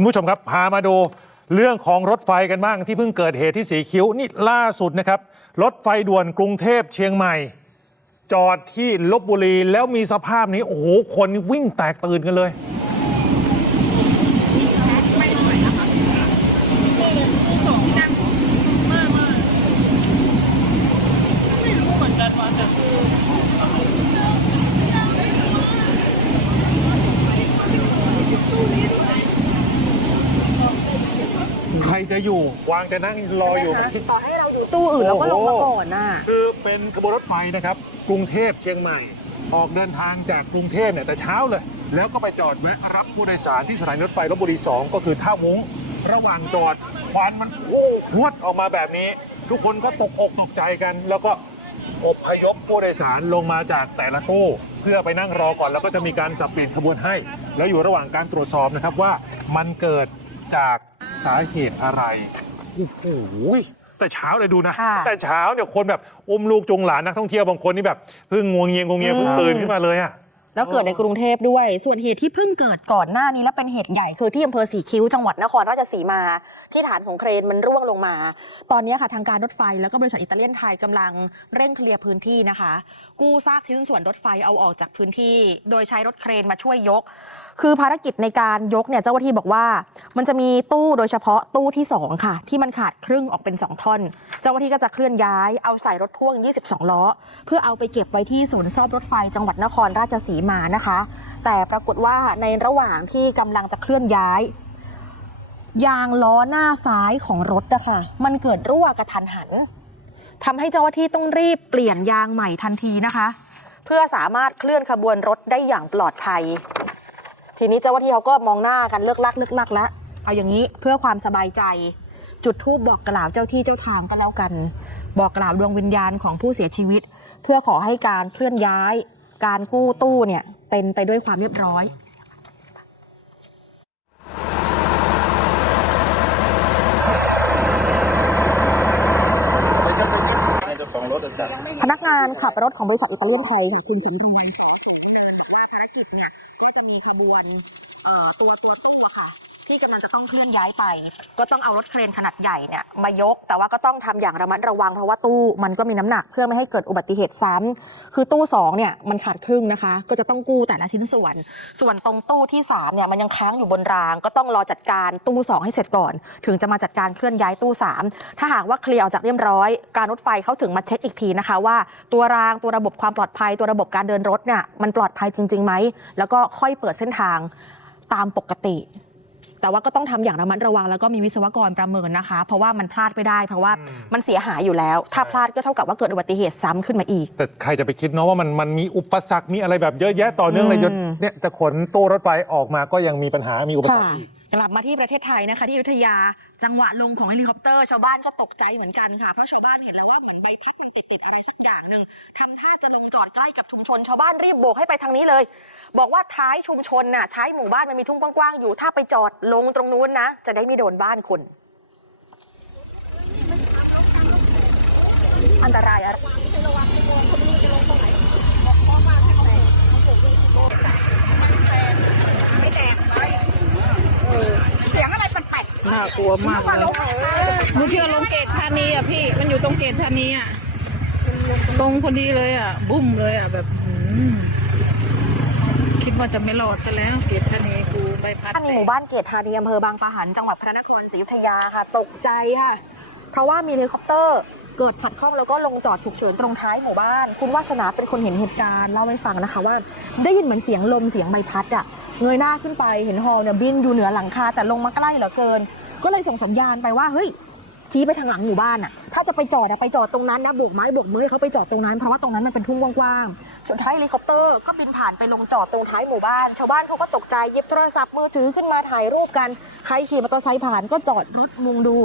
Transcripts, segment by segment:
คุณผู้ชมครับพามาดูเรื่องของรถไฟกันบ้างที่เพิ่งเกิดเหตุที่สีคิ้วนี่ล่าสุดนะครับ รถไฟด่วนกรุงเทพเชียงใหม่ จอดที่ลบบุรีแล้วมีสภาพนี้ โอ้โห คนวิ่งแตกตื่นกันเลย ไม่รู้เหมือนกันว่าแต่คือ ใคร จะอยู่วางจะนั่งรออยู่ ต่อให้เราอยู่ตู้อื่นเราก็ลงมาก่อนน่ะคือเป็นขบวนรถไฟนะครับ กรุงเทพเชียงใหม่ ออกเดินทางจากกรุงเทพเนี่ยแต่เช้าเลย แล้วก็ไปจอดแวะรับผู้โดยสารที่สถานีรถไฟลบบุรี 2 ก็คือท่ามุ้ง ระหว่างจอดควันมันพรวดออกมาแบบนี้ ทุกคนก็ตกอกตกใจกัน แล้วก็อพยพผู้โดยสารลงมาจากแต่ละตู้ เพื่อไปนั่งรอก่อนแล้วก็จะมีการสับเปลี่ยนขบวนให้ แล้วอยู่ระหว่างการตรวจสอบนะครับว่ามันเกิดจาก สาเหตุอะไรโอ้โหแต่เช้าเลยดูนะ ค่ะ แต่เช้าเนี่ยคนแบบอมลูกจงหลานนักท่องเที่ยวบางคนนี่แบบเพิ่งงวงเงียงงวงเงียเพิ่งตื่นขึ้นมาเลยอะ แล้วเกิดในกรุงเทพด้วย ส่วนเหตุที่เพิ่งเกิดก่อนหน้านี้แล้วเป็นเหตุใหญ่คือที่อำเภอสีคิ้วจังหวัดนครราชสีมาที่ฐานของเครนมันร่วงลงมา ตอนนี้ค่ะทางการรถไฟแล้วก็บริษัทอิตาเลียนไทยกำลังเร่งเคลียร์พื้นที่นะคะ กู้ซากชิ้นส่วนรถไฟเอาออกจากพื้นที่ โดยใช้รถเครนมาช่วยยก คือภารกิจในการยกเนี่ยเจ้าหน้าที่บอกว่า มันจะมีตู้โดยเฉพาะตู้ที่ 2 ค่ะ ที่มันขาดครึ่งออกเป็น 2 ท่อน เจ้าหน้าที่ก็จะเคลื่อนย้ายเอาใส่รถพ่วง 22 ล้อ เพื่อเอาไปเก็บไว้ที่ศูนย์ซ่อมรถไฟจังหวัดนครราชสีมานะคะ แต่ปรากฏว่าในระหว่างที่กำลังจะเคลื่อนย้าย ยางล้อหน้าซ้ายของรถนะคะมันเกิดรั่วกระทันหันทำให้เจ้าหน้าที่ต้องรีบเปลี่ยนยางใหม่ทันทีนะคะ เพื่อสามารถเคลื่อนขบวนรถได้อย่างปลอดภัย ทีนี้เจ้าหน้าที่เขาก็มองหน้ากันเลิกลักเลิกลักแล้วเอาอย่างนี้เพื่อความสบายใจ จุดทูบบอกกล่าวเจ้าที่เจ้าทางก็แล้วกัน บอกกล่าวดวงวิญญาณของผู้เสียชีวิต เพื่อขอให้การเคลื่อนย้าย การกู้ตู้เนี่ยเป็นไปด้วยความเรียบร้อย พนักงานขับรถของบริษัทอิตาเลียนไทยค่ะคุณสมพรภารกิจเนี่ยก็จะมีขบวนเอ่อตัวตัวตู้อะค่ะ ที่กำลังจะต้องเคลื่อนย้ายไป ก็ต้องเอารถเครนขนาดใหญ่เนี่ยมายก แต่ว่าก็ต้องทำอย่างระมัดระวังเพราะว่าตู้มันก็มีน้ำหนักเพื่อไม่ให้เกิดอุบัติเหตุซ้ำคือตู้สองเนี่ยมันขาดครึ่งนะคะ ก็จะต้องกู้แต่ละชิ้นส่วน ส่วนตรงตู้ที่สามเนี่ยมันยังค้างอยู่บนราง ก็ต้องรอจัดการตู้สองให้เสร็จก่อน ถึงจะมาจัดการเคลื่อนย้ายตู้สามถ้าหากว่าเคลียร์ออกจากเรียบร้อย การรถไฟเขาถึงมาเช็คอีกทีนะคะ ว่าตัวรางตัวระบบความปลอดภัย ตัวระบบการเดินรถเนี่ยมันปลอดภัยจริงๆไหมแล้วก็ค่อยเปิดเส้นทางตามปกติ แต่ว่าก็ต้องทำอย่างระมัดระวังแล้วก็มีวิศวกรประเมินนะคะ เพราะว่ามันพลาดไม่ได้ เพราะว่าอืมมันเสียหายอยู่แล้ว ถ้าพลาดก็เท่ากับว่าเกิดอุบัติเหตุซ้ำขึ้นมาอีก แต่ใครจะไปคิดเนาะว่ามันมันมีอุปสรรคมีอะไรแบบเยอะแยะต่อเนื่องเลยอืมจนเนี่ยจะขนตู้รถไฟออกมาก็ยังมีปัญหามีอุปสรรค่ะคอีกกลับมาที่ประเทศไทยนะคะ ที่อยุธยาจังหวะลงของเฮลิคอปเตอร์ชาวบ้านก็ตกใจเหมือนกันค่ะเพราะชาวบ้านเห็นแล้วว่าเหมือนใบพัดมันติดติดๆอะไรสักอย่างหนึ่งทำท่าจะลงจอดใกล้กับชุมชนชาวบ้านรีบโบกให้ไปทางนี้เลย บอกว่าท้ายชุมชนน่ะท้ายหมู่บ้านมันมีทุ่งกว้างๆอยู่ ถ้าไปจอดลงตรงนู้นนะ จะได้ไม่โดนบ้านคนอันตรายอะไรน่ากลัวมากเลยหนูเชื่อลงเกตธานีอะพี่ มันอยู่ตรงเกตธานีอะ ตรงพอดีเลยอะ บุ้มเลยอะแบบหืม คิดว่าจะไม่รอดซะแล้วเกตธานีกูใบพัดท่านในหมู่บ้านเกตธานีอำเภอบางปะหันจังหวัดพระนครศรีอยุธยาค่ะ ตกใจค่ะ เพราะว่ามีเฮลิคอปเตอร์เกิดขัดข้องแล้วก็ลงจอดฉุกเฉินตรงท้ายหมู่บ้าน คุณวาสนาเป็นคนเห็นเหตุการณ์เล่าให้ฟังนะคะว่า ได้ยินเหมือนเสียงลมเสียงใบพัดอะเงยหน้าขึ้นไปเห็นฮอลเนี่ยบินอยู่เหนือหลังคาแต่ลงมาใกล้เหลือเกิน ก็เลยส่งสัญญาณไปว่าเฮ้ยชี้ไปทางหลังหมู่บ้านอะถ้าจะไปจอดอะไปจอดตรงนั้นนะโบกไม้โบกมือให้เขาไปจอดตรงนั้นเพราะว่าตรงนั้นมันเป็นทุ่งกว้างๆ สุดท้ายเฮลิคอปเตอร์ก็บินผ่านไปลงจอดตรงท้ายหมู่บ้าน ชาวบ้านเขาก็ตกใจหยิบโทรศัพท์มือถือขึ้นมาถ่ายรูปกัน ใครขี่มอเตอร์ไซค์ผ่านก็จอดรถมุงดู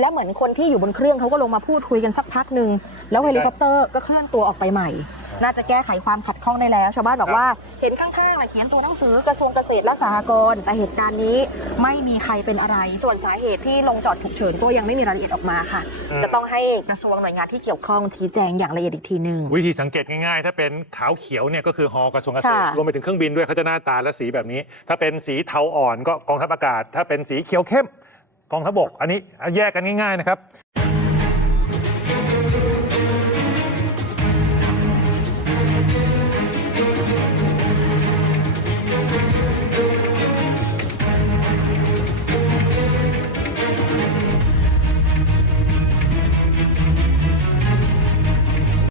และเหมือนคนที่อยู่บนเครื่องเขาก็ลงมาพูดคุยกันสักพักหนึ่งแล้วเฮลิคอปเตอร์ก็เคลื่อนตัวออกไปใหม่ น่าจะแก้ไขความขัดข้องได้แล้ว ชาวบ้านบอกว่าเห็นข้างๆน่ะเขียนตัวหนังสือกระทรวงเกษตรและสหกรณ์แต่เหตุการณ์นี้ไม่มีใครเป็นอะไร ส่วนสาเหตุที่ลงจอดฉุกเฉินก็ยังไม่มีรายละเอียดออกมาค่ะอืมจะต้องให้กระทรวงหน่วยงานที่เกี่ยวข้องชี้แจงอย่างละเอียดอีกทีหนึ่งวิธีสังเกตง่ายๆ ถ้าเป็นขาวเขียวเนี่ยก็คือฮอกระทรวงเกษตรค่ะรวมไปถึงเครื่องบินด้วยเขาจะหน้าตาและสีแบบนี้ ถ้าเป็นสีเทาอ่อนก็กองทัพอากาศ ถ้าเป็นสีเขียวเข้มกองทัพบกอันนี้แยกกันง่ายๆนะครับ